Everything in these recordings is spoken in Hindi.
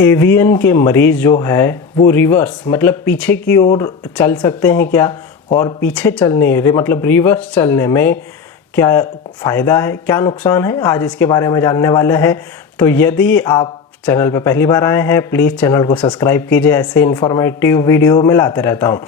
एवियन के मरीज जो है वो रिवर्स मतलब पीछे की ओर चल सकते हैं क्या, और पीछे चलने मतलब रिवर्स चलने में क्या फ़ायदा है, क्या नुकसान है, आज इसके बारे में जानने वाले हैं। तो यदि आप चैनल पर पहली बार आए हैं प्लीज़ चैनल को सब्सक्राइब कीजिए, ऐसे इन्फॉर्मेटिव वीडियो मैं लाते रहता हूं।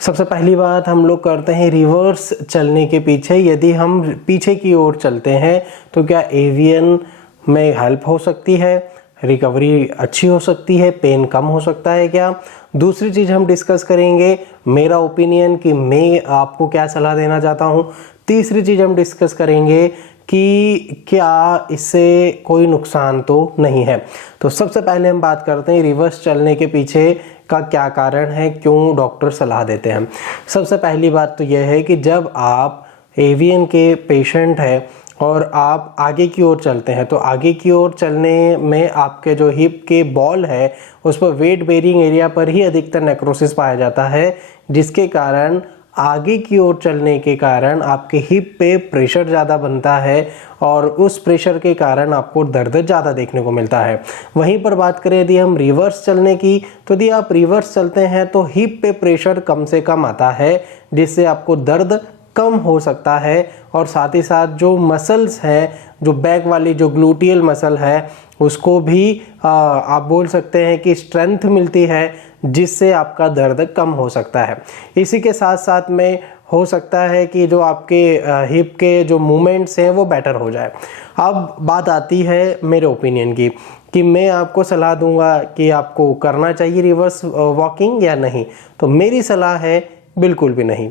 सबसे पहली बात हम लोग करते हैं रिवर्स चलने के पीछे। यदि हम पीछे की ओर चलते हैं तो क्या एवियन में हेल्प हो सकती है, रिकवरी अच्छी हो सकती है, पेन कम हो सकता है क्या। दूसरी चीज़ हम डिस्कस करेंगे मेरा ओपिनियन कि मैं आपको क्या सलाह देना चाहता हूँ। तीसरी चीज़ हम डिस्कस करेंगे कि क्या इससे कोई नुकसान तो नहीं है। तो सबसे पहले हम बात करते हैं रिवर्स चलने के पीछे का क्या कारण है, क्यों डॉक्टर सलाह देते हैं। सबसे पहली बात तो यह है कि जब आप एवियन के पेशेंट हैं और आप आगे की ओर चलते हैं तो आगे की ओर चलने में आपके जो हिप के बॉल है उस पर वेट बेरिंग एरिया पर ही अधिकतर नेक्रोसिस पाया जाता है, जिसके कारण आगे की ओर चलने के कारण आपके हिप पे प्रेशर ज़्यादा बनता है और उस प्रेशर के कारण आपको दर्द ज़्यादा देखने को मिलता है। वहीं पर बात करें यदि हम रिवर्स चलने की, तो यदि आप रिवर्स चलते हैं तो हिप पे प्रेशर कम से कम आता है, जिससे आपको दर्द कम हो सकता है और साथ ही साथ जो मसल्स हैं, जो बैक वाली जो ग्लूटियल मसल है उसको भी आप बोल सकते हैं कि स्ट्रेंथ मिलती है, जिससे आपका दर्द कम हो सकता है। इसी के साथ साथ में हो सकता है कि जो आपके हिप के जो मूवमेंट्स हैं वो बेटर हो जाए। अब बात आती है मेरे ओपिनियन की कि मैं आपको सलाह दूंगा कि आपको करना चाहिए रिवर्स वॉकिंग या नहीं। तो मेरी सलाह है बिल्कुल भी नहीं।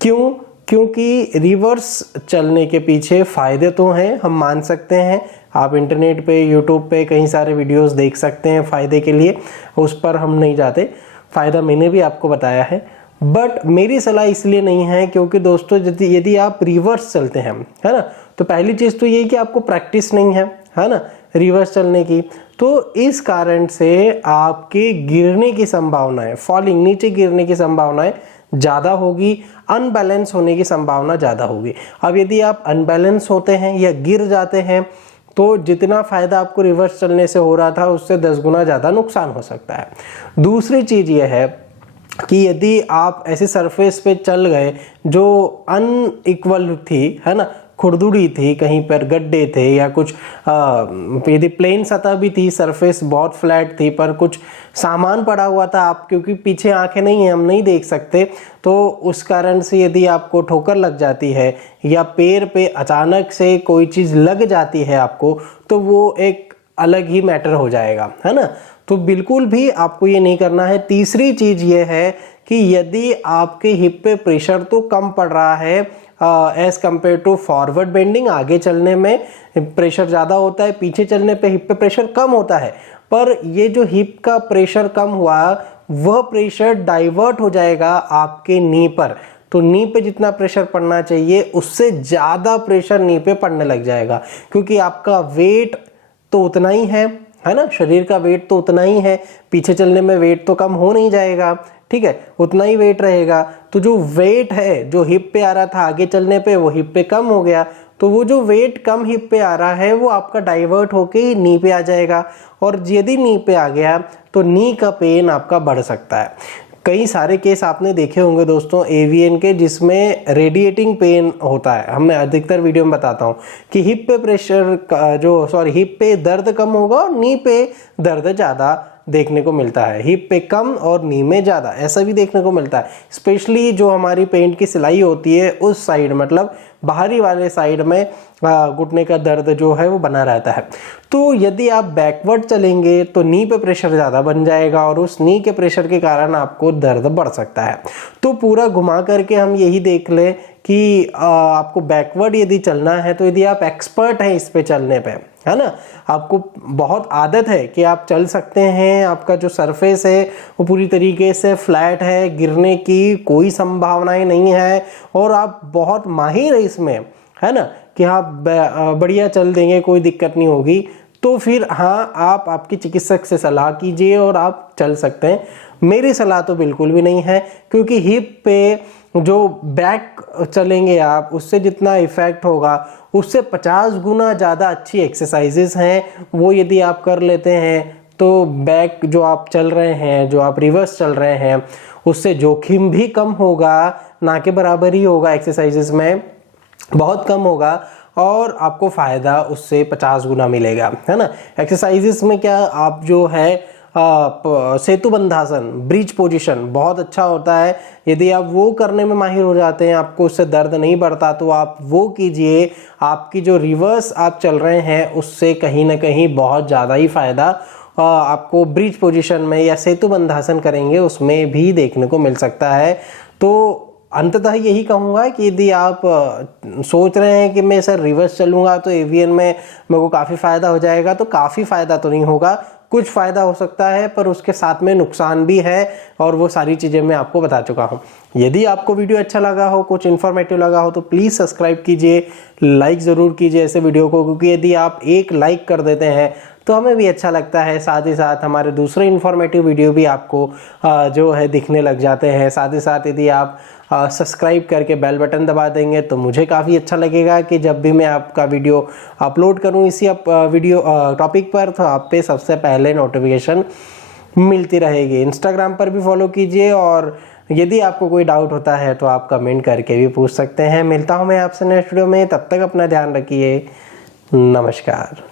क्यों? क्योंकि रिवर्स चलने के पीछे फ़ायदे तो हैं, हम मान सकते हैं। आप इंटरनेट पे यूट्यूब पे कई सारे वीडियोस देख सकते हैं फ़ायदे के लिए, उस पर हम नहीं जाते। फ़ायदा मैंने भी आपको बताया है, बट मेरी सलाह इसलिए नहीं है क्योंकि दोस्तों यदि आप रिवर्स चलते हैं, है ना, तो पहली चीज़ तो ये कि आपको प्रैक्टिस नहीं है ना रिवर्स चलने की, तो इस कारण से आपके गिरने की संभावनाएं, फॉलिंग नीचे गिरने की संभावनाएं ज़्यादा होगी, अनबैलेंस होने की संभावना ज़्यादा होगी। अब यदि आप अनबैलेंस होते हैं या गिर जाते हैं तो जितना फ़ायदा आपको रिवर्स चलने से हो रहा था उससे 10 गुना ज़्यादा नुकसान हो सकता है। दूसरी चीज़ यह है कि यदि आप ऐसे सरफेस पे चल गए जो अनइक्वल थी, है ना, खुरदुरी थी, कहीं पर गड्ढे थे या कुछ यदि प्लेन सतह भी थी, सरफेस बहुत फ्लैट थी पर कुछ सामान पड़ा हुआ था, आप क्योंकि पीछे आंखें नहीं है हम नहीं देख सकते, तो उस कारण से यदि आपको ठोकर लग जाती है या पैर पे अचानक से कोई चीज़ लग जाती है आपको, तो वो एक अलग ही मैटर हो जाएगा, है ना। तो बिल्कुल भी आपको ये नहीं करना है। तीसरी चीज़ ये है कि यदि आपके हिप पे प्रेशर तो कम पड़ रहा है as compare to forward bending, आगे चलने में प्रेशर ज़्यादा होता है, पीछे चलने पे हिप पे प्रेशर कम होता है, पर ये जो हिप का प्रेशर कम हुआ वह प्रेशर डाइवर्ट हो जाएगा आपके नी पर। तो नी पे जितना प्रेशर पड़ना चाहिए उससे ज़्यादा प्रेशर नी पे पड़ने लग जाएगा, क्योंकि आपका वेट तो उतना ही है ना, शरीर का वेट तो उतना ही है, पीछे चलने में वेट तो कम हो नहीं जाएगा, ठीक है, उतना ही वेट रहेगा। तो जो वेट है जो हिप पे आ रहा था आगे चलने पे वो हिप पे कम हो गया, तो वो जो वेट कम हिप पे आ रहा है वो आपका डाइवर्ट होके नी पे आ जाएगा, और यदि नी पे आ गया तो नी का पेन आपका बढ़ सकता है। कई सारे केस आपने देखे होंगे दोस्तों एवियन के जिसमें रेडिएटिंग पेन होता है। मैं अधिकतर वीडियो में बताता हूँ कि हिप पे प्रेशर हिप पे दर्द कम होगा और नी पे दर्द ज़्यादा देखने को मिलता है, हिप पे कम और नी में ज़्यादा, ऐसा भी देखने को मिलता है। स्पेशली जो हमारी पेंट की सिलाई होती है उस साइड मतलब बाहरी वाले साइड में घुटने का दर्द जो है वो बना रहता है। तो यदि आप बैकवर्ड चलेंगे तो नी पे प्रेशर ज़्यादा बन जाएगा और उस नी के प्रेशर के कारण आपको दर्द बढ़ सकता है। तो पूरा घुमा करके हम यही देख लें कि आपको बैकवर्ड यदि चलना है तो यदि आप एक्सपर्ट हैं इस पे चलने पे, है ना, आपको बहुत आदत है कि आप चल सकते हैं, आपका जो सरफेस है वो पूरी तरीके से फ्लैट है, गिरने की कोई संभावनाएं नहीं है और आप बहुत माहिर है इसमें, है ना, कि आप बढ़िया चल देंगे, कोई दिक्कत नहीं होगी, तो फिर हाँ आप आपके चिकित्सक से सलाह कीजिए और आप चल सकते हैं। मेरी सलाह तो बिल्कुल भी नहीं है, क्योंकि हिप पे जो बैक चलेंगे आप उससे जितना इफेक्ट होगा उससे 50 गुना ज़्यादा अच्छी एक्सरसाइजेस हैं, वो यदि आप कर लेते हैं तो बैक जो आप चल रहे हैं, जो आप रिवर्स चल रहे हैं, उससे जोखिम भी कम होगा, ना के बराबर ही होगा, एक्सरसाइजेस में बहुत कम होगा और आपको फ़ायदा उससे 50 गुना मिलेगा, है ना। एक्सरसाइजेस में क्या आप जो है सेतु बंधासन, ब्रिज पोजीशन बहुत अच्छा होता है। यदि आप वो करने में माहिर हो जाते हैं, आपको उससे दर्द नहीं बढ़ता, तो आप वो कीजिए। आपकी जो रिवर्स आप चल रहे हैं उससे कहीं ना कहीं बहुत ज़्यादा ही फ़ायदा आपको ब्रिज पोजीशन में या सेतु बंधासन करेंगे उसमें भी देखने को मिल सकता है। तो अंततः यही कहूँगा कि यदि आप सोच रहे हैं कि मैं सर रिवर्स चलूँगा तो एवीएन में मेरे को काफ़ी फ़ायदा हो जाएगा, तो काफ़ी फ़ायदा तो नहीं होगा, कुछ फ़ायदा हो सकता है, पर उसके साथ में नुकसान भी है और वो सारी चीज़ें मैं आपको बता चुका हूँ। यदि आपको वीडियो अच्छा लगा हो, कुछ इन्फॉर्मेटिव लगा हो, तो प्लीज़ सब्सक्राइब कीजिए, लाइक ज़रूर कीजिए ऐसे वीडियो को, क्योंकि यदि आप एक लाइक कर देते हैं तो हमें भी अच्छा लगता है। साथ ही साथ हमारे दूसरे इन्फॉर्मेटिव वीडियो भी आपको जो है दिखने लग जाते हैं। साथ ही साथ यदि आप सब्सक्राइब करके बेल बटन दबा देंगे तो मुझे काफ़ी अच्छा लगेगा कि जब भी मैं आपका वीडियो अपलोड करूं इसी वीडियो टॉपिक पर, तो आप पे सबसे पहले नोटिफिकेशन मिलती रहेगी। इंस्टाग्राम पर भी फॉलो कीजिए और यदि आपको कोई डाउट होता है तो आप कमेंट करके भी पूछ सकते हैं। मिलता हूं मैं आपसे नेक्स्ट वीडियो में, तब तक अपना ध्यान रखिए। नमस्कार।